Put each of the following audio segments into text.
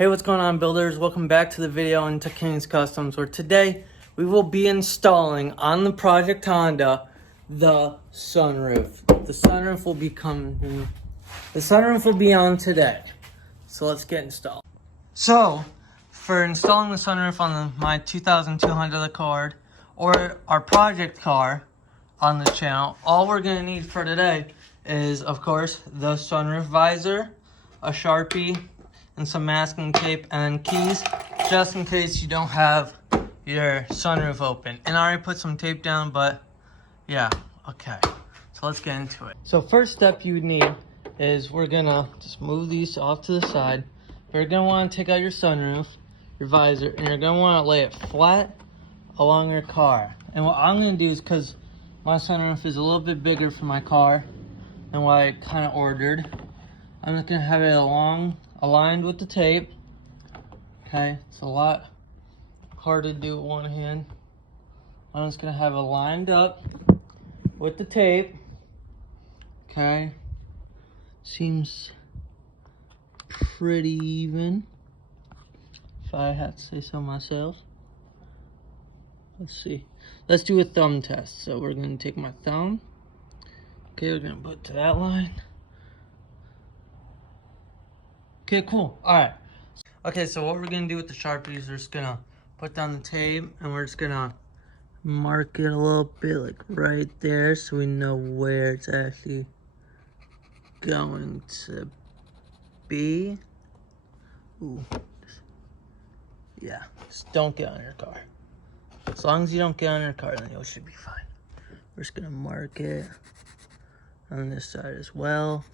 Hey, what's going on, builders? Welcome back to the video on King's Customs, where today we will be installing on the Project Honda the sunroof. The sunroof will be on today. So let's get installed. So, for installing the sunroof on my 2002 Honda Accord or our project car on the channel, all we're gonna need for today is, of course, the sunroof visor, a Sharpie, and some masking tape, and then keys, just in case you don't have your sunroof open. And I already put some tape down, but yeah, okay. So let's get into it. So first step you would need is we're gonna just move these off to the side. You're gonna wanna take out your sunroof, your visor, and you're gonna wanna lay it flat along your car. And what I'm gonna do is, cause my sunroof is a little bit bigger for my car than what I kinda ordered, I'm just gonna have it aligned with the tape. Okay, it's a lot hard to do with one hand. I'm just gonna have it lined up with the tape. Okay, seems pretty even, if I had to say so myself. Let's see. Let's do a thumb test. So we're gonna take my thumb. Okay, we're gonna put it to that line. Okay, cool. Alright. Okay, so what we're gonna do with the Sharpie is we're just gonna put down the tape and we're just gonna mark it a little bit, like right there, so we know where it's actually going to be. Ooh. Yeah, just don't get on your car. As long as you don't get on your car, then you should be fine. We're just gonna mark it on this side as well.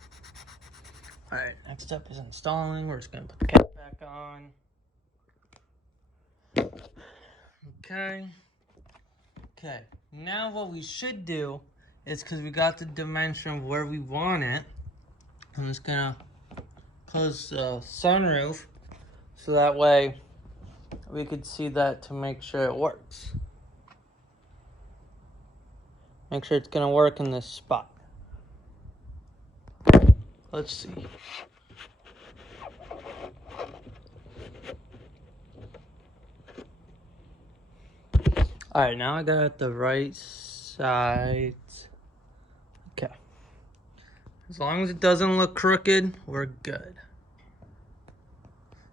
Alright, next up is installing. We're just gonna put the cap back on. Okay, now what we should do is, because we got the dimension of where we want it, I'm just gonna close the sunroof so that way we could see that to make sure it works. Make sure it's gonna work in this spot. Let's see. Alright, now I got it the right side. Okay. As long as it doesn't look crooked, we're good.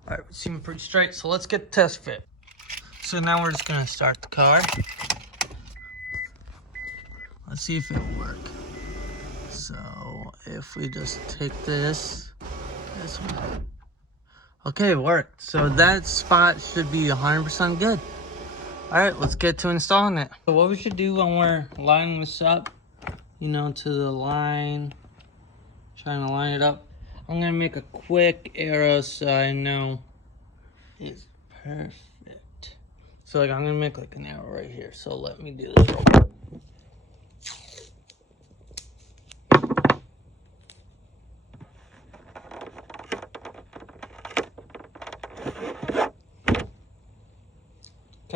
Alright, we seem pretty straight, so let's get the test fit. So now we're just gonna start the car. Let's see if it'll work. So if we just take this one. Okay, it worked. So that spot should be 100% good. Alright, let's get to installing it. So what we should do when we're lining this up, to the line, trying to line it up, I'm gonna make a quick arrow so I know it's perfect. So I'm gonna make like an arrow right here. So let me do this real quick.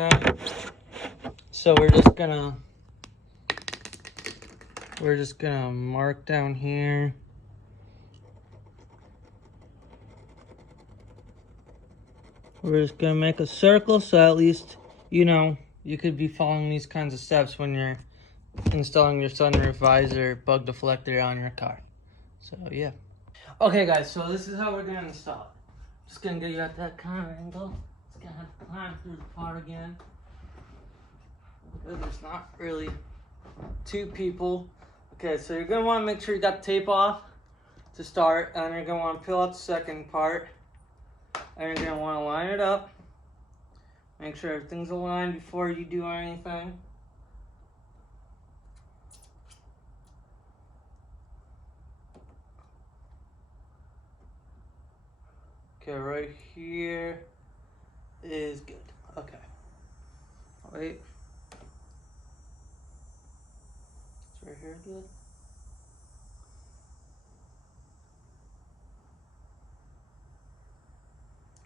Okay. So we're just gonna mark down here. We're just gonna make a circle so at least, you could be following these kinds of steps when you're installing your sunroof visor, bug deflector on your car. So yeah. Okay guys, so this is how we're gonna install it. Just gonna get you at that kind of angle. Just gonna have to climb through the part again. Because there's not really two people. Okay, so you're gonna wanna make sure you got the tape off to start, and you're gonna wanna peel out the second part. And you're gonna wanna line it up. Make sure everything's aligned before you do anything. Okay, right here is good. Okay. Wait. Is right here good?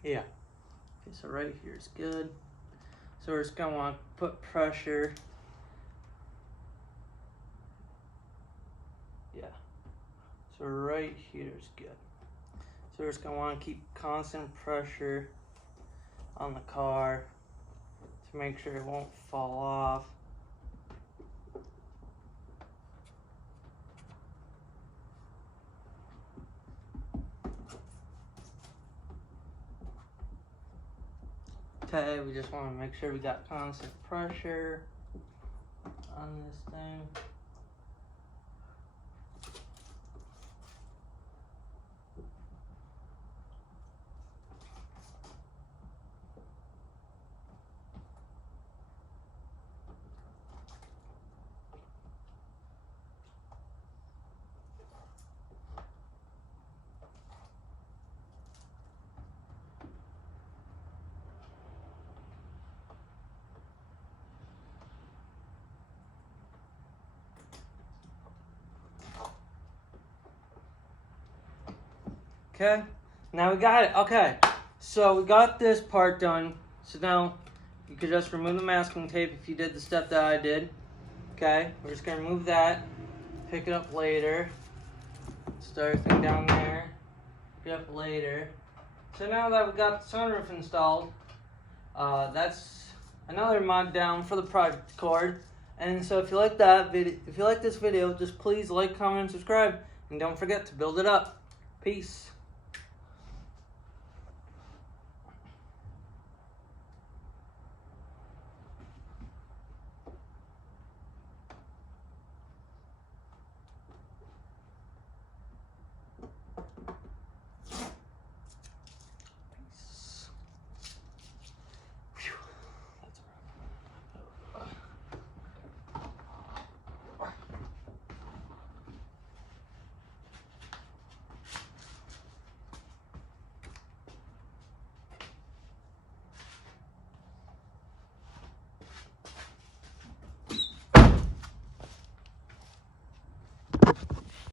Yeah. Okay, so right here is good. So we're just gonna want to put pressure. Yeah. So right here is good. So we're just going to want to keep constant pressure on the car to make sure it won't fall off. Okay, we just want to make sure we got constant pressure on this thing. Okay, now we got it. Okay, so we got this part done. So now you could just remove the masking tape if you did the step that I did. Okay, we're just gonna remove that, pick it up later, start everything down there, pick it up later. So now that we got the sunroof installed, that's another mod down for the project cord. And so if you like this video, just please like, comment, and subscribe, and don't forget to build it up. Peace.